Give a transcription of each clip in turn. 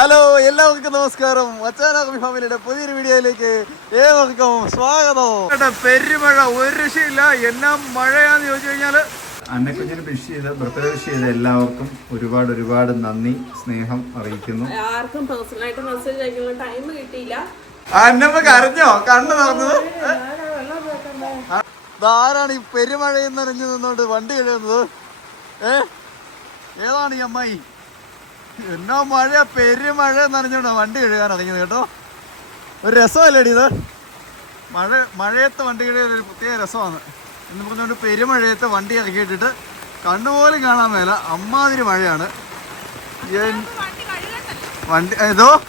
Hello എല്ലാവർക്കും നമസ്കാരം. അച്ചാനാകമി ഫാമിലിയുടെ പുതിയൊരു വീഡിയോയിലേക്ക് ഏവർക്കും സ്വാഗതം. പെരുമഴ ഒരു രക്ഷയില്ല. എന്നാ മഴയാന്ന് ചോദിച്ചു കഴിഞ്ഞാൽ? അന്നക്കുഞ്ഞിന് വിഷ് ചെയ്ത ബർത്ത്ഡേ വിഷ് ചെയ്ത എല്ലാവർക്കും ഒരുപാട് ഒരുപാട് നന്ദി സ്നേഹം അറിയിക്കുന്നു. ആർക്കും പേഴ്സണലായിട്ട് മെസ്സേജ് അയക്കുന്ന ടൈം കിട്ടിയില്ല. അന്നമ്മക്ക് കരഞ്ഞോ? കണ്ണു നടന്നത് ആരാണ് ഈ പെരുമഴയിൽ നനഞ്ഞു നിന്നോണ്ട് വണ്ടി കഴിയുന്നത് ഏ? ഏതാണ് ഈ അമ്മായി? എന്നാ മഴ പെരുമഴ നനഞ്ഞോണ്ടാ വണ്ടി കഴുകാൻ ഇറങ്ങിയത് കേട്ടോ. ഒരു രസമല്ലേടി ഇത്? മഴ മഴയത്തെ വണ്ടി കഴുകാൻ ഒരു പ്രത്യേക രസമാണ്. എന്ന് പറഞ്ഞുകൊണ്ട് പെരുമഴയത്തെ വണ്ടി ഇറക്കിയിട്ടിട്ട് കണ്ണുപോലും കാണാൻ മേല. അമ്മാതിരി മഴയാണ്. വണ്ടി ഏതോ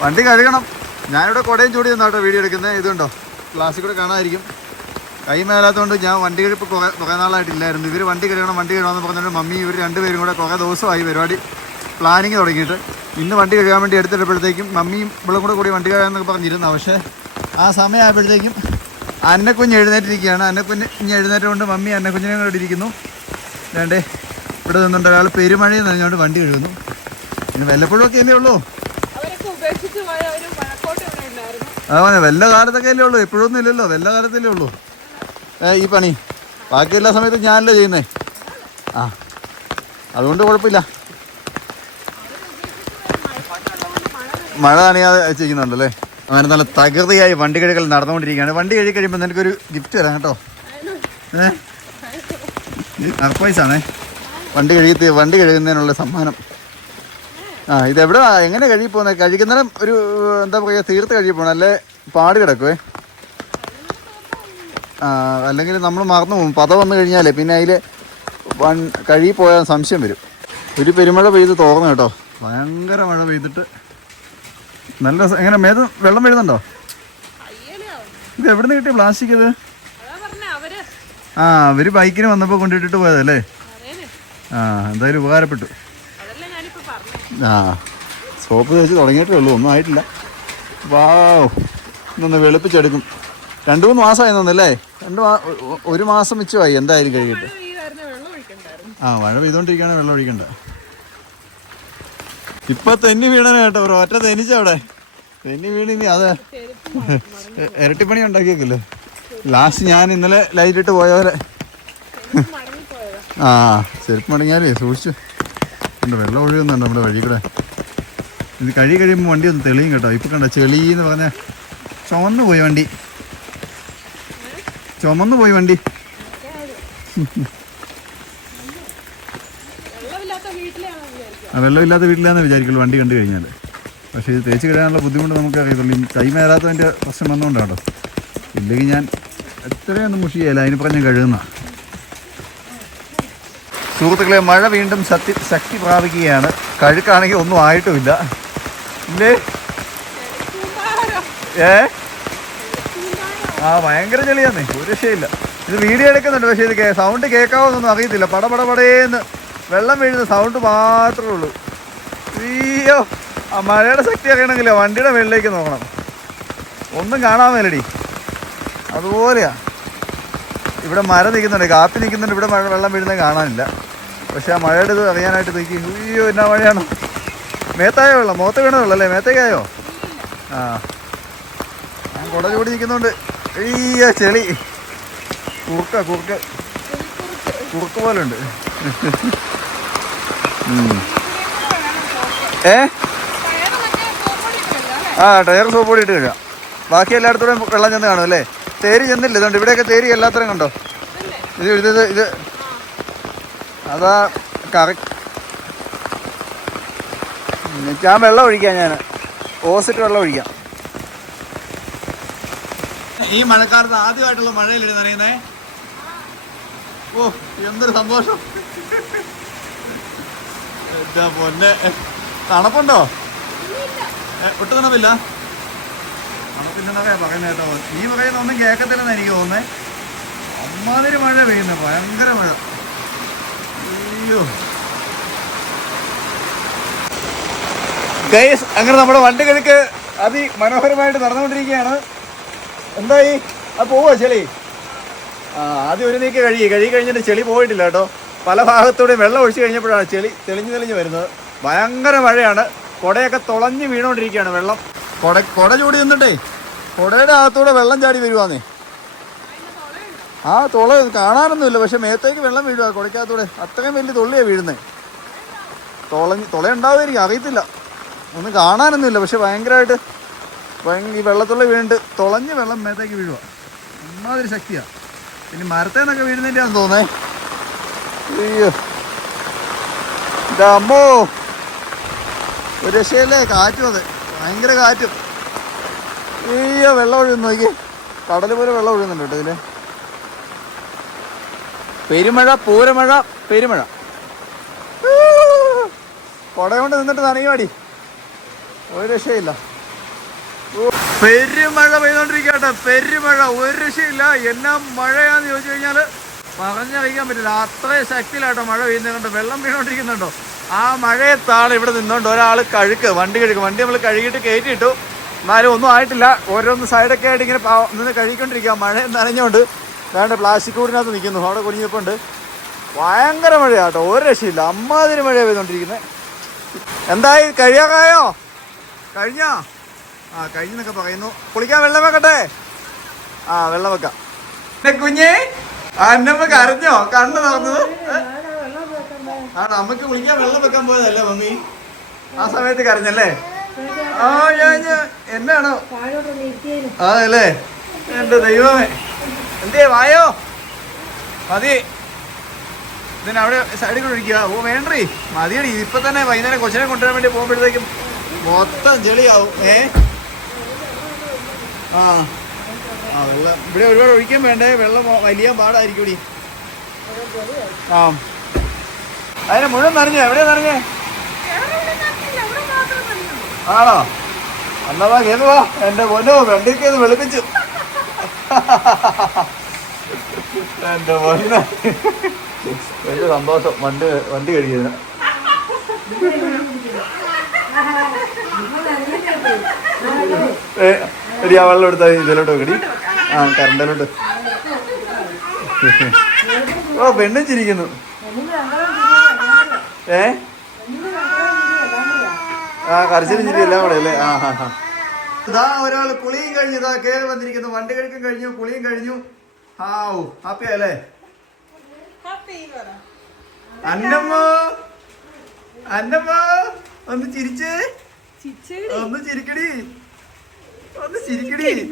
വണ്ടി കഴുകണം. ഞാനിവിടെ കുടയും ചൂടി നിന്നാട്ടോ വീഡിയോ എടുക്കുന്നത്. ഇതുണ്ടോ? ക്ലാസ്സിൽ കൂടെ കാണാതിരിക്കും. കൈ മേലാത്തതുകൊണ്ട് ഞാൻ വണ്ടി കഴിപ്പ് കുറേ കുറേ നാളായിട്ടില്ലായിരുന്നു. ഇവർ വണ്ടി കഴിയണം വണ്ടി കഴിയണമെന്ന് പറഞ്ഞിട്ട് മമ്മി ഇവർ രണ്ടുപേരും കൂടെ കുറേ ദിവസമായി പരിപാടി പ്ലാനിങ് തുടങ്ങിയിട്ട്. ഇന്ന് വണ്ടി കഴുകാൻ വേണ്ടി എടുത്തിട്ടപ്പോഴത്തേക്കും മമ്മിയും ഇവളും കൂടെ കൂടി വണ്ടി കഴുകാമെന്നൊക്കെ പറഞ്ഞിരുന്നു. പക്ഷേ ആ സമയമായപ്പോഴത്തേക്കും അന്നക്കുഞ്ഞ് എഴുന്നേറ്റിരിക്കുകയാണ്. അന്നക്കുഞ്ഞ് ഇഞ്ഞ് എഴുന്നേറ്റുകൊണ്ട് മമ്മി അന്നക്കുഞ്ഞിനെ കൂടെ ഇരിക്കുന്നു. വേണ്ടേ ഇവിടെ നിന്നുണ്ട് ഒരാൾ പെരുമഴയിൽ നനഞ്ഞുകൊണ്ട് വണ്ടി കഴുകുന്നു. പിന്നെ വല്ലപ്പോഴും ഒക്കെ അല്ലേ ഉള്ളൂ? അതെ വല്ല കാലത്തൊക്കെ അല്ലേ ഉള്ളൂ? എപ്പോഴൊന്നും ഇല്ലല്ലോ. വല്ല കാലത്തല്ലേ ഉള്ളൂ. ഈ പണി. ബാക്കി എല്ലാ സമയത്തും ഞാനല്ലേ ചെയ്യുന്നേ. ആ അതുകൊണ്ട് കുഴപ്പമില്ല. മഴ നനയാതെ ചെയ്യുന്നുണ്ടല്ലേ? അങ്ങനെ നല്ല തകൃതിയായി വണ്ടി കഴുകൽ നടന്നുകൊണ്ടിരിക്കുകയാണ്. വണ്ടി കഴുകി കഴിയുമ്പോൾ നിനക്കൊരു ഗിഫ്റ്റ് തരാം കേട്ടോ. ഏ? സർപ്രൈസ് ആണേ വണ്ടി കഴുകി വണ്ടി കഴുകുന്നതിനുള്ള സമ്മാനം. ആ ഇതെവിടെ? എങ്ങനെ കഴുകി പോകുന്നത് കഴുകുന്നേരം ഒരു എന്താ പറയുക തീർത്ത് കഴുകി പോകണം അല്ലേ പാട് കിടക്കുവേ. അല്ലെങ്കിൽ നമ്മൾ മറന്നു പോകും. പത വന്നു കഴിഞ്ഞാലേ പിന്നെ അതിൽ വൺ കഴുകി പോയാൽ സംശയം വരും. ഒരു പെരുമഴ പെയ്ത് തോർന്നു കേട്ടോ. ഭയങ്കര മഴ പെയ്തിട്ട്. നല്ല എങ്ങനെ മേത് വെള്ളം അയ്യലെയാവും ഇത് എവിടെ നിന്ന് കിട്ടിയ പ്ലാസ്റ്റിക് ഇത്? ആ അവർ ബൈക്കിന് വന്നപ്പോൾ കൊണ്ടിട്ടിട്ട് പോയതല്ലേ? ആ എന്തായാലും ഉപകാരപ്പെട്ടു. ആ സോപ്പ് തേച്ച് തുടങ്ങിയിട്ടേ ഉള്ളൂ. ഒന്നും ആയിട്ടില്ല. വാ ഇന്നൊന്ന് വെളുപ്പിച്ചെടുക്കും. രണ്ട് മൂന്ന് മാസമായി തോന്നല്ലേ രണ്ട് ഒരു മാസം മിച്ചമായി. എന്തായാലും കഴിയട്ടെ ആ മഴ പെയ്തോണ്ടിരിക്കുകയാണ് വെള്ളം ഒഴിക്കണ്ട. ഇപ്പൊ തെന്നി വീണന കേട്ടോ ബ്രോ. ഒറ്റ തെന്നിച്ചവിടെ തെന്നി വീണിനി അത് ചെരുപ്പ് ഇരട്ടിപ്പണി ഉണ്ടാക്കിയേക്കില്ലേ? ലാസ്റ്റ് ഞാൻ ഇന്നലെ ലൈറ്റ് ഇട്ട് പോയ പോലെ ആ ചെരുപ്പ് മടങ്ങിയാലേ സൂക്ഷിച്ചു. ഉണ്ട് വെള്ളം ഒഴുകുന്നുണ്ട് നമ്മുടെ വഴി കൂടെ. ഇത് കഴി കഴിയുമ്പോൾ വണ്ടി ഒന്ന് തെളിയും കേട്ടോ. ഇപ്പൊ കണ്ട ചെളി എന്ന് പറഞ്ഞ ചുമന്നു പോയി വണ്ടി. ചുമന്നു പോയി വണ്ടി. വെള്ളമില്ലാത്ത വീട്ടിലാന്ന് വിചാരിക്കുള്ളൂ വണ്ടി കണ്ടു കഴിഞ്ഞാൽ പക്ഷേ ഇത് തേച്ച് കഴിയാനുള്ള ബുദ്ധിമുട്ട് നമുക്ക് അറിയത്തുള്ളൂ ഈ കൈ മേലാത്തതിന്റെ പ്രശ്നം വന്നുകൊണ്ടാണോ ഇല്ലെങ്കിൽ ഞാൻ എത്രയൊന്നും മുഷിയല്ല അതിന് പറഞ്ഞ് കഴുകുന്ന. സുഹൃത്തുക്കളെ മഴ വീണ്ടും ശക്തി ശക്തി പ്രാപിക്കുകയാണ്. കഴുക്കാണെങ്കിൽ ഒന്നും ആയിട്ടുമില്ല. ഇല്ലേ? ഏ? ആ ഭയങ്കര ചെളിയാന്നേ. ഒരു രക്ഷയില്ല. ഇത് വീഡിയോ എടുക്കുന്നുണ്ട് പക്ഷേ ഇത് സൗണ്ട് കേൾക്കാവോന്നൊന്നും അറിയത്തില്ല. പടപടപടേന്ന് വെള്ളം വീഴുന്ന സൗണ്ട് മാത്രമേ ഉള്ളൂ. അയ്യോ ആ മഴയുടെ ശക്തി അറിയണമെങ്കിലോ? വണ്ടിയുടെ മുകളിലേക്ക് നോക്കണം. ഒന്നും കാണാൻ മേലടി. അതുപോലെയാ. ഇവിടെ മര നിൽക്കുന്നുണ്ട്. കാപ്പി നിൽക്കുന്നുണ്ട്. ഇവിടെ മഴ വെള്ളം വീഴുന്നത് കാണാനില്ല. പക്ഷേ ആ മഴയുടെ ഇത് അറിയാനായിട്ട് നിൽക്കി അയ്യോ എന്നാ മഴയാണ്? മേത്തായോ വെള്ളം? മുഖത്ത് വീണതുള്ളൂ അല്ലേ മേത്തേക്കായോ? ആ. ഞാൻ കുട ചൂടി നിൽക്കുന്നുണ്ട്. അയ്യോ ചെളി. കുറുക്ക കുറുക്ക്. കുറുക്ക് പോലെ ഉണ്ട് ഏ? ആ ടയർ സോപ്പ് കൂടി ഇട്ട് കഴിയാം ബാക്കി എല്ലായിടത്തൂടെയും വെള്ളം ചെന്ന് കാണും അല്ലേ? തേരി ചെന്നില്ല. ഇതുകൊണ്ട് ഇവിടെയൊക്കെ തേരി എല്ലാത്തരം കണ്ടോ? ഇത് ഇത് ഇത് അതാ കറക്റ്റ് ഞാൻ വെള്ളം ഒഴിക്കാം ഞാൻ. ഓസിട്ട് വെള്ളം ഒഴിക്കാം. ഈ മഴക്കാലത്ത് ആദ്യമായിട്ടുള്ള മഴയിലിരുന്ന് അറിയുന്നേ ഓ എന്തൊരു സന്തോഷം. എന്താ പൊന്നെ. തണുപ്പുണ്ടോ? ഒട്ടു ഒട്ടും തണുപ്പില്ല? തണുപ്പില്ലെന്നൊക്കെ പറയുന്നത് കേട്ടോ. നീ പറയുന്ന ഒന്നും കേൾക്കത്തില്ലെന്ന് എനിക്ക് തോന്നുന്നേ. അമ്മാതിരി മഴ പെയ്യുന്നു. ഭയങ്കര മഴ. അയ്യോ. ഗൈസ് അങ്ങനെ നമ്മുടെ വണ്ടികൾക്ക് അതിമനോഹരമായിട്ട് നടന്നുകൊണ്ടിരിക്കുകയാണ്. എന്തായി? അത് പോവാ ചെളി. ആ ആദ്യം ഒരു നീക്കി കഴുകി. കഴുകി കഴിഞ്ഞിട്ട് ചെളി പോയിട്ടില്ല കേട്ടോ. പല ഭാഗത്തൂടെയും വെള്ളം ഒഴിച്ചു കഴിഞ്ഞപ്പോഴാണ് ചെളി തെളിഞ്ഞു തെളിഞ്ഞു വരുന്നത്. ഭയങ്കര മഴയാണ്. കുടയൊക്കെ തുളഞ്ഞ് വീണോണ്ടിരിക്കുകയാണ് വെള്ളം. കുട കുട ചൂടി നിന്നിട്ടേ കുടയുടെ ഭാഗത്തൂടെ വെള്ളം ചാടി വരുവാന്നേ. ആ തുള കാണാനൊന്നുമില്ല. പക്ഷെ മേത്തേക്ക് വെള്ളം വീഴുക കുടയ്ക്കകത്തൂടെ. അത്രയും വലിയ തുള്ളിയാണ് വീഴുന്നത് തുളഞ്ഞ് തുള ഉണ്ടാവുമായിരിക്കും. അറിയത്തില്ല. ഒന്നും കാണാനൊന്നുമില്ല. പക്ഷെ ഭയങ്കരമായിട്ട് ഭയങ്കര ഈ വെള്ളത്തുള്ളി വീണ്ട് തുളഞ്ഞ് വെള്ളം മേത്തേക്ക് വീഴുക അമ്മാതിരി ശക്തിയാണ് പിന്നെ മരത്തേന്നൊക്കെ വീഴുന്നതിന്റെ ആണെന്ന് തോന്നേ. അമ്മോ ഒരു രക്ഷയല്ലേ കാറ്റും അത്. ഭയങ്കര കാറ്റും. അയ്യോ വെള്ളം ഒഴുകുന്നു നോക്കി കടൽ പോലെ വെള്ളം ഒഴുകുന്നുണ്ട് കേട്ടോ ഇതിൽ പെരുമഴ പൂരമഴ പെരുമഴ. കൊട നിന്നിട്ട് നനയുവാടി. ഒരു രക്ഷയില്ല. പെരുമഴ പെയ്തോണ്ടിരിക്കട്ടെ പെരുമഴ ഒരു രക്ഷയില്ല. എന്നാ മഴയാന്ന് ചോദിച്ചു കഴിഞ്ഞാൽ പറഞ്ഞറിയിക്കാൻ പറ്റില്ല. അത്രയും ശക്തിയിലാട്ടോ മഴ പെയ്യുന്നത്. വെള്ളം വീണോണ്ടിരിക്കുന്നുണ്ടോ? ആ മഴയത്താണ് ഇവിടെ നിന്നോണ്ട് ഒരാൾ കഴുക്ക് വണ്ടി കഴുക്ക്. വണ്ടി നമ്മൾ കഴുകിയിട്ട് കയറ്റിയിട്ടു. എന്നാലും ഒന്നും ആയിട്ടില്ല. ഓരോന്ന് സൈഡൊക്കെ ആയിട്ട് ഇങ്ങനെ നിന്ന് കഴുകിക്കൊണ്ടിരിക്കുക മഴ നനഞ്ഞോണ്ട്. വേണ്ട പ്ലാസ്റ്റിക് കൂടിനകത്ത് നിൽക്കുന്നു അവിടെ കുഞ്ഞിപ്പുണ്ട് ഭയങ്കര മഴയാട്ടോ. ഒരു രക്ഷയില്ല. അമ്മാതിരി മഴ പെയ്തോണ്ടിരിക്കുന്നത് എന്തായി? കഴിയാകായോ കഴിഞ്ഞോ? ആ കഴിഞ്ഞെന്നൊക്കെ പറയുന്നു. കുളിക്കാൻ വെള്ളം വെക്കട്ടെ? ആ വെള്ളം വെക്കാം. കുഞ്ഞേ അന്നമ്മ കരഞ്ഞോ? കണ്ണു നടന്നു ആ നമുക്ക് കുളിക്കാൻ വെള്ളം വെക്കാൻ പോയതല്ലേ മമ്മി? ആ സമയത്ത് കരഞ്ഞല്ലേ? ആ ഞാൻ എന്നാണോ? അതല്ലേ? എന്റെ ദൈവമേ. എന്തേ വായോ? മതി. ഇതിന് അവിടെ സൈഡിൽ കൂടെ ഇരിക്കുക. ഓ വേണ്ടേ മതിയടി. ഇപ്പൊ തന്നെ വൈകുന്നേരം കൊച്ചിനെ കൊണ്ടുവരാൻ വേണ്ടി പോകുമ്പോഴത്തേക്കും മൊത്തം ചെളിയാവും. ഏ? ആ. ആ വെള്ളം. ഇവിടെ ഒരുപാട് ഒഴിക്കാൻ വേണ്ടേ? വെള്ളം വലിയ പാടായിരിക്കും ഇവിടെ ആ. അതിനെ മുഴുവൻ നിറഞ്ഞോ എവിടെയാ നിറഞ്ഞേ ആണോ? അന്നതാ കേതുവാ എന്റെ പൊന്നോ വെണ്ടിക്കേന്ന് വെളുപ്പിച്ചു. എന്റെ പൊന്ന. വലിയ സന്തോഷം. വണ്ടി വണ്ടി കഴിക്കുന്നത് ഏ ആ വെള്ളം എടുത്താൽ ഇതിലോട്ട് വെക്കടി ആ കറണ്ടിലോട്ട്. ഓ പെണ്ണും ചിരിക്കുന്നു. ഏ? ആ കരച്ചിലും ചിരി എല്ലാം കൂടെ അല്ലേ? ആ ഹാ ഹാ ഇതാ ഒരാൾ കുളിയും കഴിഞ്ഞു ഇതാ കയറി വന്നിരിക്കുന്നു. വണ്ടി കഴുക്കും കഴിഞ്ഞു കുളിയും കഴിഞ്ഞു. ഹാവു ഹാപ്പി അല്ലേ അന്നമ്മ അന്നമ്മ ഒന്ന് ചിരിച്ചേ. ഒന്ന് ചിരിക്കടി. ഒന്ന് ചിരിക്കടി.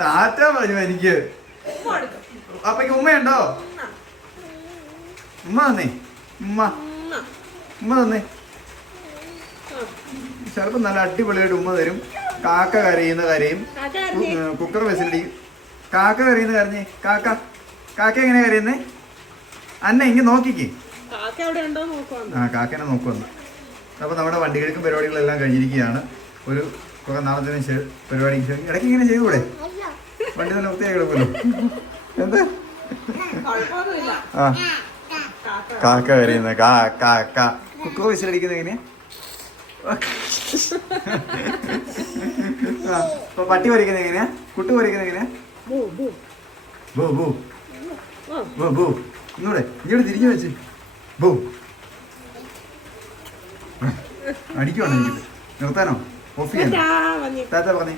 താറ്റ പറഞ്ഞു എനിക്ക്. അപ്പക്ക് ഉമ്മയുണ്ടോ? ഉമ്മ തന്നേ ഉമ്മ. ഉമ്മ തന്നേ ചിലപ്പോ നല്ല അടിപൊളിയായിട്ട് ഉമ്മ തരും. കാക്ക കരയുന്ന കരയും. കുക്കർ ഫെസിലിറ്റി കാക്ക കരയുന്ന കരഞ്ഞേ. കാക്ക കാക്ക എങ്ങനെ കരയുന്നേ? അന്ന ഇങ്ങ് നോക്കിക്ക്. ആ കാക്കനെ നോക്കുവന്ന് അപ്പോൾ നമ്മുടെ വണ്ടികൾക്കും പരിപാടികളെല്ലാം കഴിഞ്ഞിരിക്കുകയാണ്. ഒരു കുറെ നാളത്തിന് പരിപാടി പരിപാടിക്ക് ഇടയ്ക്ക് ഇങ്ങനെ ചെയ്തുകൂടെ വണ്ടി നല്ല വൃത്തിയായി കിടക്കുമല്ലോ. എന്ത്? ആ. കാക്ക കരയുന്ന കാ കാ കാ. കുക്കർ വിസിലടിക്കുന്ന എങ്ങനെയാ? പട്ടി വരയ്ക്കുന്ന എങ്ങനെയാ? കുട്ടി വരയ്ക്കുന്ന എങ്ങനെയാ? ബൂ, ബൂ. ബോ ബോ. ആ. ബോ ബോ. ഇങ്ങോടെ ഇങ്ങോട്ട് തിരിഞ്ഞു വെച്ച്. ബോ. അടിക്കുവാണോ എനിക്ക്? നിർത്താനോ? താത്ത പറഞ്ഞേ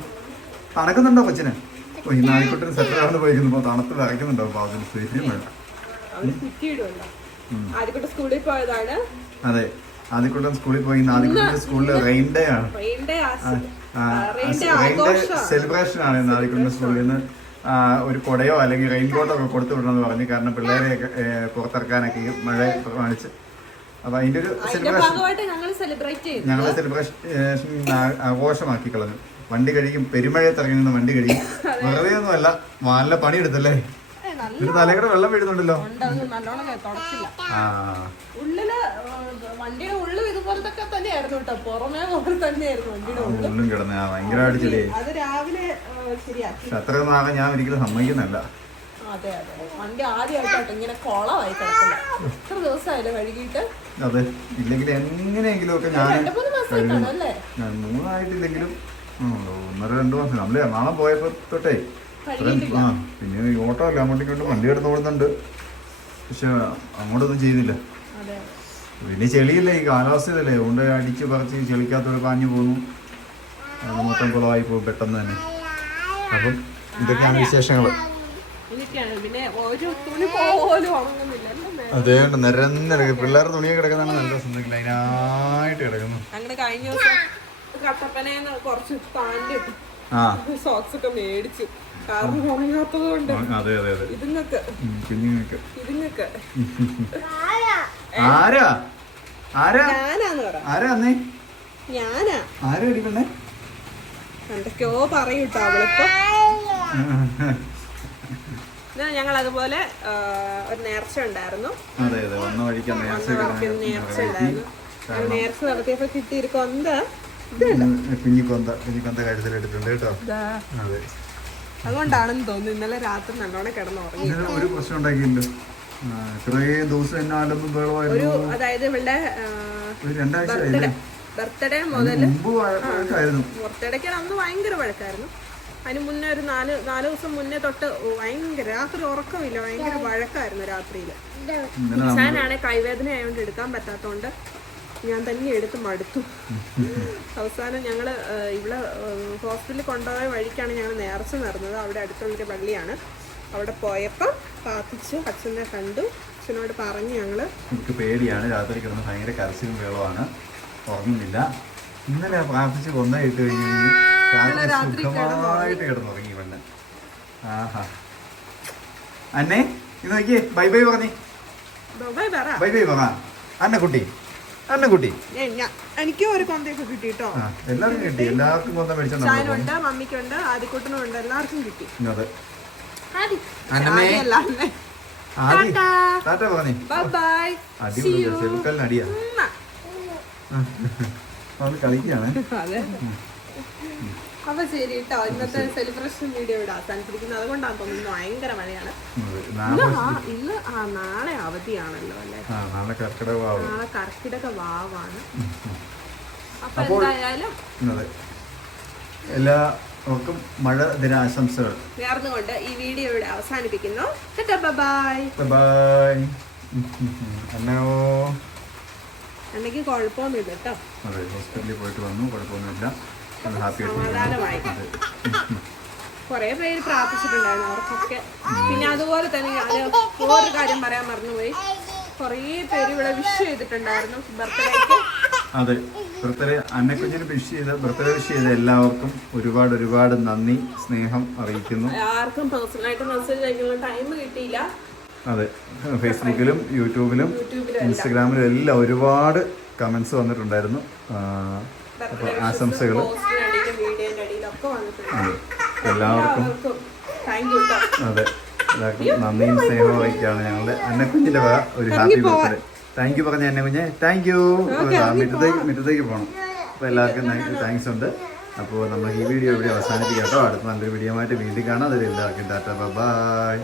തണക്കുന്നുണ്ടോ കൊച്ചിന്? ഓ ഈ ആണെന്ന് പോയിരിക്കുമ്പോ തണുത്ത് വിറയ്ക്കുന്നുണ്ടോ? പാവത്തിന് ശരിയും വേണ്ട. അതെ ആദ്യക്കൂട്ടം സ്കൂളിൽ പോയി. ആദ്യക്കൂട്ടം സ്കൂളിൽ റെയിൻ ഡേ ആണ്. റെയിൻ ഡേ സെലിബ്രേഷൻ ആണ് ഇന്ന് ആദ്യക്കൂട്ടം സ്കൂളിൽ. നിന്ന് ഒരു കൊടയോ അല്ലെങ്കിൽ റെയിൻ കോട്ടോ ഒക്കെ കൊടുത്തു വിടണമെന്ന് പറഞ്ഞു. കാരണം പിള്ളേരെയൊക്കെ ഏ, പുറത്തിറക്കാനൊക്കെ മഴ പ്രമാണിച്ച് അപ്പൊ അതിന്റെ ഒരു സെലിബ്രേഷൻ ഞങ്ങൾ ഞങ്ങളെ സെലിബ്രേഷൻ ആഘോഷമാക്കി കളഞ്ഞു. വണ്ടി കഴിക്കും പെരുമഴയത്ത് ഇറങ്ങി നിന്ന് വണ്ടി കഴിക്കും വെറുതെ ഒന്നുമല്ല നല്ല പണിയെടുത്തല്ലേ ഒരു തലയുടെ വെള്ളം വീഴുന്നുണ്ടല്ലോ. ഉള്ളിലും കിടന്നു തുടച്ചില്ല. ആ. ഉള്ളും കിടന്ന് ഭയങ്കരമായിട്ട് ചെളിയായി അത് രാവിലെ ആ, ശരിയാക്കി. പക്ഷെ അത്രയൊന്നും ആകാൻ ഞാൻ ഒരിക്കലും സമ്മതിക്കുന്നില്ല. അതെ അതെ. വണ്ടി ആദ്യമായിട്ടോ ഇങ്ങനെ കൊളമായി കിടക്കുന്നത് എത്ര ദിവസമായാലും കഴുകിയിട്ട് അതെ ഇല്ലെങ്കിൽ എങ്ങനെയെങ്കിലും ഒക്കെ ഞാൻ രണ്ടു മൂന്ന് അല്ലേ? ഞാൻ മൂന്നായിട്ടില്ലെങ്കിലും ഒന്നര രണ്ട് മാസം. നമ്മൾ എറണാകുളം പോയപ്പോ തൊട്ടേ ആ പിന്നെ ഈ ഓട്ടോ അല്ല അങ്ങോട്ടും ഇങ്ങോട്ടും വണ്ടി എടുത്ത് ഓടുന്നുണ്ട്. പക്ഷെ അങ്ങോട്ടൊന്നും ചെയ്യുന്നില്ല. അതെ. പിന്നെ ചെളിയില്ല ഈ കാലാവസ്ഥയല്ലേ അതുകൊണ്ട് അടിച്ച് പറിച്ച് ചെളിക്കാത്തൊരു പാഞ്ഞു പോകുന്നു മൊത്തം കുളമായി പോകും പെട്ടെന്ന് തന്നെ. അപ്പം ഇതൊക്കെയാണ് വിശേഷങ്ങൾ അതേ നിരന്തര പിള്ളേരുടെ തുണിയെ കിടക്കുന്നതാണ് നല്ല രസം. ലൈനായിട്ട് കിടക്കുന്നു. അങ്ങനെ കഴിഞ്ഞ ദിവസം കട്ടപ്പനേന്ന് കുറച്ച് സോക്സ് ഒക്കെ മേടിച്ചു കാരണം ഉണങ്ങാത്തത് കൊണ്ട്. അതെ അതെ അതെ. ഇതുങ്ങൾക്ക് ഉം, കുഞ്ഞുങ്ങൾക്ക്. ഇതുങ്ങൾക്ക് ആരാ? ആരാ? ഞാനാന്ന് പറ. ആരാ അന്നേ? ഞാനാ. ആരാ എന്തൊക്കെയോ പറയൂട്ടോ അവളിപ്പോ. ഞങ്ങൾ അതുപോലെ ഒരു നേർച്ച ഉണ്ടായിരുന്നു. നേർച്ച ഉണ്ടായിരുന്നു. നേർച്ച നടത്തിയപ്പോ കിട്ടിയൊരു കൊന്ത കുഞ്ഞിക്കൊന്ത കുഞ്ഞിക്കൊന്ത കഴുത്തിലെടുത്തിട്ടുണ്ട് കേട്ടോ. അതെ. അതുകൊണ്ടാണെന്ന് തോന്നുന്നു ഇന്നലെ രാത്രി നല്ലോണം കിടന്നുറങ്ങി ഒരു പ്രശ്നം ആ, ഇത്രയും ദിവസം എന്നെ ഒരു ബഹളമായിരുന്നു അതായത് ഇവളുടെ രണ്ടാഴ്ച ബർത്ത്ഡേ മുതൽ മുമ്പ് വഴക്കായിരുന്നു. ബർത്ത്ഡേക്ക് അന്ന് ഭയങ്കര വഴക്കായിരുന്നു. അതിന് മുന്നേ ഒരു നാല് നാല് ദിവസം മുന്നേ തൊട്ട് ഭയങ്കര രാത്രി ഉറക്കമില്ല ഭയങ്കര വഴക്കായിരുന്നു രാത്രിയിൽ ഞാനാണെ കൈവേദന ആയതുകൊണ്ട് എടുക്കാൻ പറ്റാത്തതുകൊണ്ട് ഞാൻ തന്നെ എടുത്ത് മടുത്തു. അവസാനം ഞങ്ങൾ ഇവിടെ ഹോസ്പിറ്റലിൽ കൊണ്ടുപോയ വഴിക്കാണ് ഞങ്ങൾ നേർച്ച നടന്നത്. അവിടെ അടുത്തുള്ളൊരു പള്ളിയാണ്. അവിടെ പോയപ്പോൾ പ്രാർത്ഥിച്ചു അച്ഛനെ കണ്ടു. അച്ഛനോട് പറഞ്ഞു ഞങ്ങൾ എനിക്ക് പേടിയാണ്. രാത്രി കിടന്ന് ഭയങ്കര കരച്ചിലും വേളമാണ് ഉറങ്ങുന്നില്ല. ഇന്നലെ പ്രാർത്ഥിച്ച് കൊന്ന ഇട്ട് കഴിഞ്ഞ് രാത്രി സുഖമായിട്ട് കിടന്നുറങ്ങി. പെണ്ണ് ആഹാ. അന്നെ ഇത് നോക്കിയേ ബൈ ബൈ പറഞ്ഞേ. ബൈ പറ. ബൈ ബൈ പറ. അന്നക്കുട്ടി അന്നക്കുട്ടി. എനിക്ക് ഞാ- എനിക്കും ഒരു കൊന്തയൊക്കെ കിട്ടി കേട്ടോ എല്ലാവർക്കും കിട്ടി. എല്ലാവർക്കും കൊന്ത മേടിച്ചുണ്ട് മമ്മിക്കുണ്ട് ആദിക്കുട്ടനും ഉണ്ട് എല്ലാവർക്കും കിട്ടി. അതെ. ആദി അന്നേ. അപ്പൊ ശരി കേട്ടോ. ഇന്നത്തെ സെലിബ്രേഷൻ വീഡിയോ ഇവിടെ അവസാനിപ്പിക്കുന്നത് അതുകൊണ്ടാണ് തോന്നുന്നു ഭയങ്കര മഴയാണ്. ഇന്ന് ആ- നാളെ അവധിയാണല്ലോ അല്ലെ? നാളെ കർക്കിടക വാവാണ്. അപ്പൊ എന്തായാലും എല്ലാവർക്കും മഴ ദിനാശംസകൾ. നേർന്നുകൊണ്ട് ഈ വീഡിയോ ഇവിടെ അവസാനിപ്പിക്കുന്നു. ബൈ ബൈ എന്നോ എനിക്ക് കുഴപ്പമൊന്നുമില്ല കേട്ടോ. അതെ ഹോസ്പിറ്റലിൽ പോയിട്ട് വന്നു. കുഴപ്പമൊന്നുമില്ല. സമാധാനമായി. കുറെ പേര് പ്രാർത്ഥിച്ചിട്ടുണ്ടായിരുന്നു അവർക്കൊക്കെ. പിന്നെ അതുപോലെ തന്നെ ഞാൻ ഒരു കാര്യം പറയാൻ മറന്നുപോയി. കുറേ പേര് ഇവിടെ വിഷ് ചെയ്തിട്ടുണ്ടായിരുന്നു ബർത്ത്ഡേക്ക്. അതെ. ബർത്ത്ഡേ അന്നക്കുഞ്ഞിന് വിഷ് ചെയ്ത ബർത്ത്ഡേ വിഷ് ചെയ്ത എല്ലാവർക്കും ഒരുപാട് ഒരുപാട് നന്ദി സ്നേഹം അറിയിക്കുന്നു. ആർക്കും പേഴ്സണലായിട്ട് മെസ്സേജ് അയക്കുന്ന ടൈം കിട്ടിയില്ല. അതെ. ഫേസ്ബുക്കിലും യൂട്യൂബിലും ഇൻസ്റ്റഗ്രാമിലും എല്ലാം. ഒരുപാട് കമൻസ് വന്നിട്ടുണ്ടായിരുന്നു. ആശംസകൾ എല്ലാവർക്കും അതെ. എല്ലാവർക്കും നന്ദിയും സ്നേഹവും അറിയിക്കുകയാണ് ഞങ്ങളുടെ അന്നക്കുഞ്ഞിന്റെ വക ഒരു ഹാപ്പി ബർത്ത്ഡേ. താങ്ക് യു പറഞ്ഞ അന്നക്കുഞ്ഞെ. താങ്ക് യു മിറ്റത്തേക്ക് മിറ്റത്തേക്ക് പോകണം അപ്പോൾ എല്ലാവർക്കും താങ്ക്സ് ഉണ്ട്. അപ്പോൾ നമ്മൾ ഈ വീഡിയോ ഇവിടെ അവസാനിപ്പിക്കാം കേട്ടോ. അടുത്ത നല്ലൊരു വീഡിയോ ആയിട്ട് വീണ്ടും കാണാം. അതിൽ എല്ലാവർക്കും ടാറ്റ. ബൈ